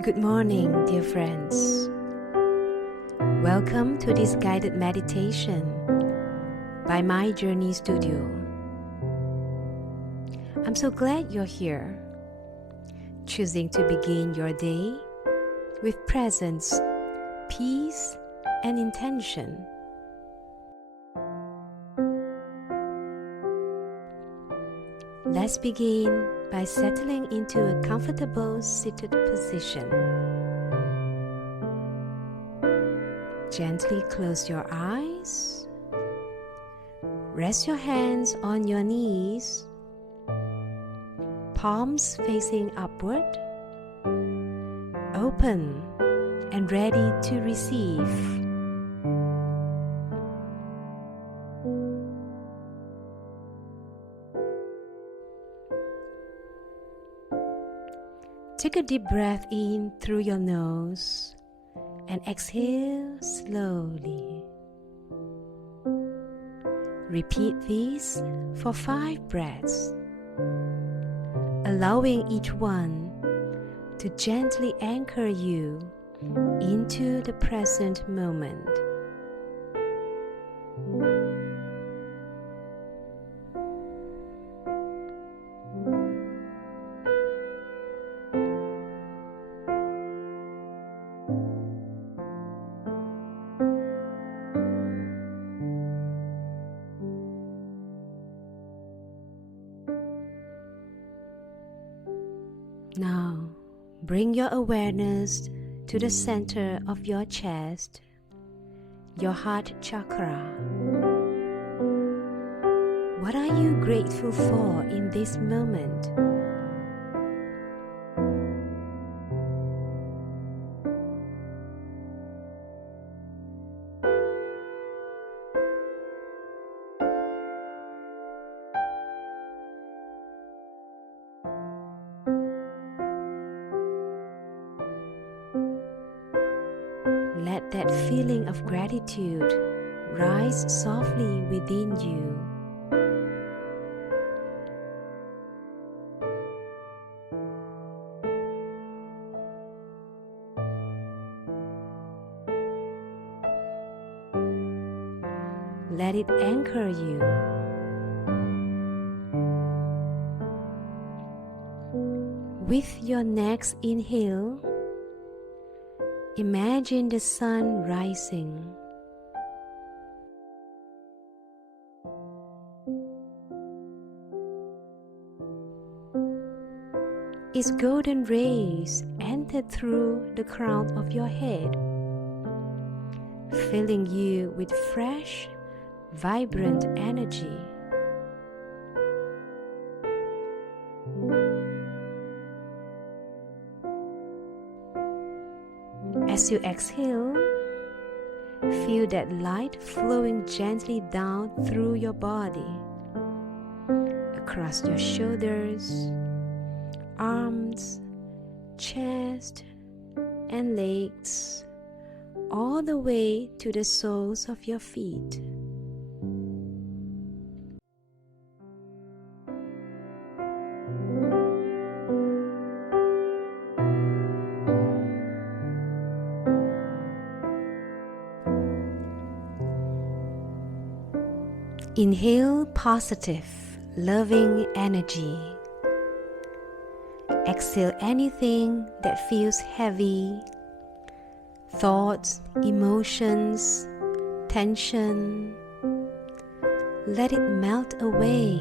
Good morning, dear friends. Welcome to this guided meditation by My Journey Studio. I'm so glad you're here, choosing to begin your day with presence, peace, and intention. Let's begin by settling into a comfortable seated position. Gently close your eyes. Rest your hands on your knees, palms facing upward, open and ready to receive. Take a deep breath in through your nose and exhale slowly. Repeat this for 5 breaths, allowing each one to gently anchor you into the present moment. Now, bring your awareness to the center of your chest, your heart chakra. What are you grateful for in this moment? Let that feeling of gratitude rise softly within you. Let it anchor you. With your next inhale, imagine the sun rising. Its golden rays enter through the crown of your head, filling you with fresh, vibrant energy. As you exhale, feel that light flowing gently down through your body, across your shoulders, arms, chest, and legs, all the way to the soles of your feet. Inhale positive, loving energy. Exhale anything that feels heavy, thoughts, emotions, tension. Let it melt away,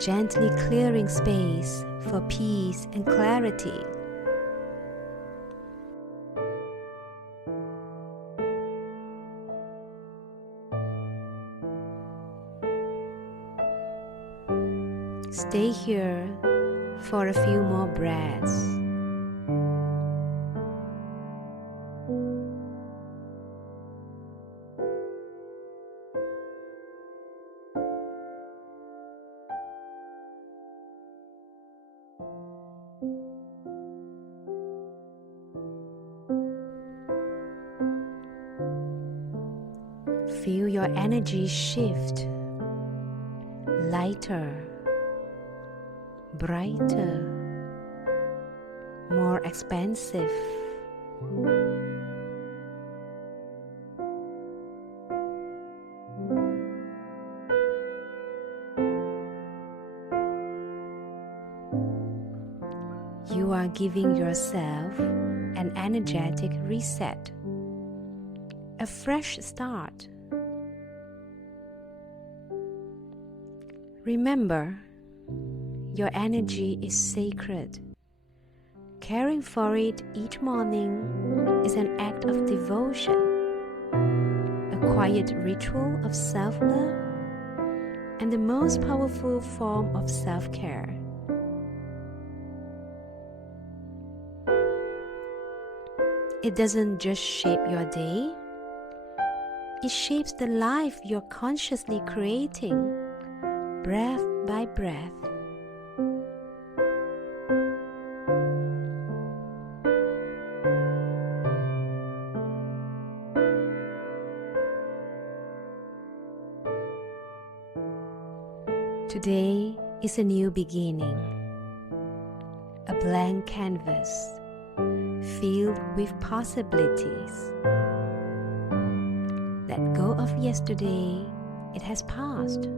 gently clearing space for peace and clarity. Stay here for a few more breaths. Feel your energy shift, lighter, brighter, more expansive. You are giving yourself an energetic reset, a fresh start. Remember, your energy is sacred. Caring for it each morning is an act of devotion, a quiet ritual of self-love, and the most powerful form of self-care. It doesn't just shape your day, it shapes the life you're consciously creating, breath by breath. Today is a new beginning, a blank canvas filled with possibilities. Let go of yesterday, it has passed.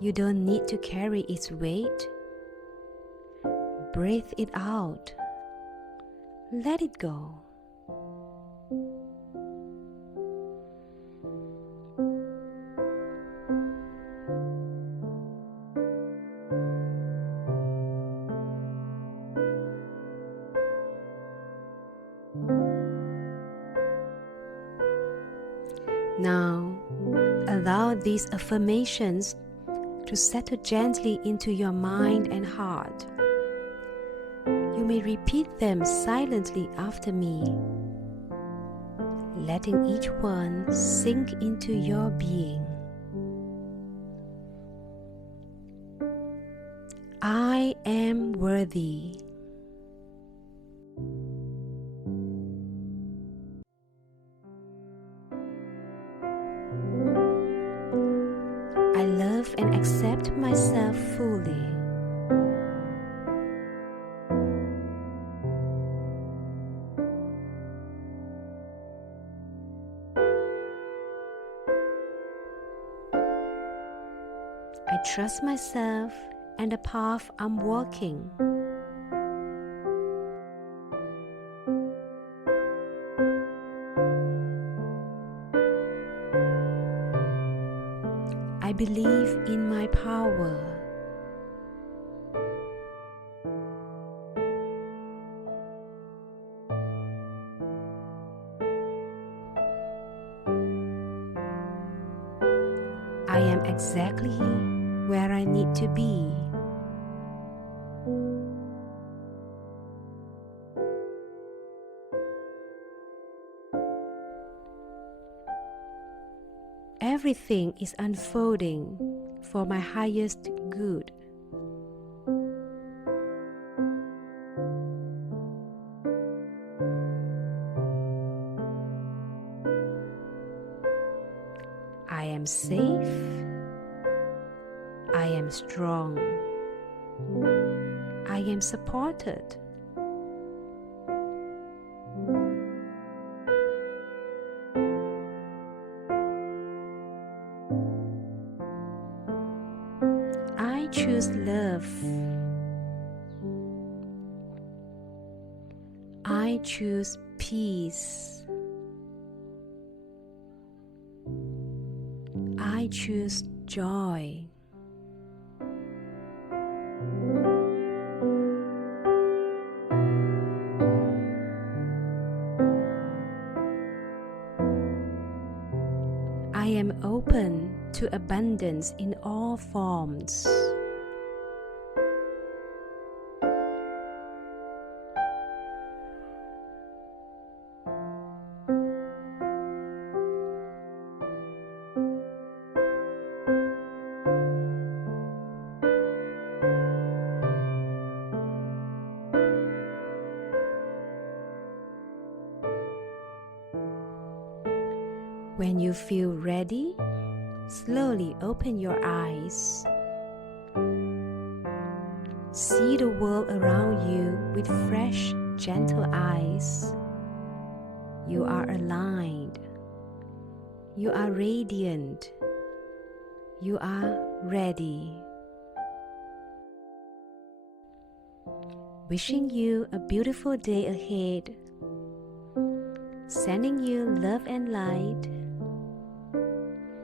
You don't need to carry its weight. Breathe it out. Let it go. Now, allow these affirmations to settle gently into your mind and heart. You may repeat them silently after me, letting each one sink into your being. I am worthy. I love and accept myself fully. I trust myself and the path I'm walking. I believe in my power. I am exactly where I need to be. Everything is unfolding for my highest good. I am safe. I am strong. I am supported. I choose love. I choose peace. I choose joy. I am open to abundance in all forms. When you feel ready, slowly open your eyes. See the world around you with fresh, gentle eyes. You are aligned. You are radiant. You are ready. Wishing you a beautiful day ahead. Sending you love and light.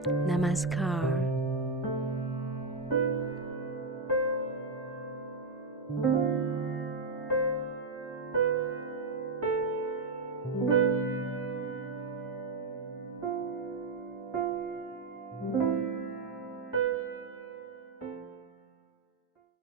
Namaskar.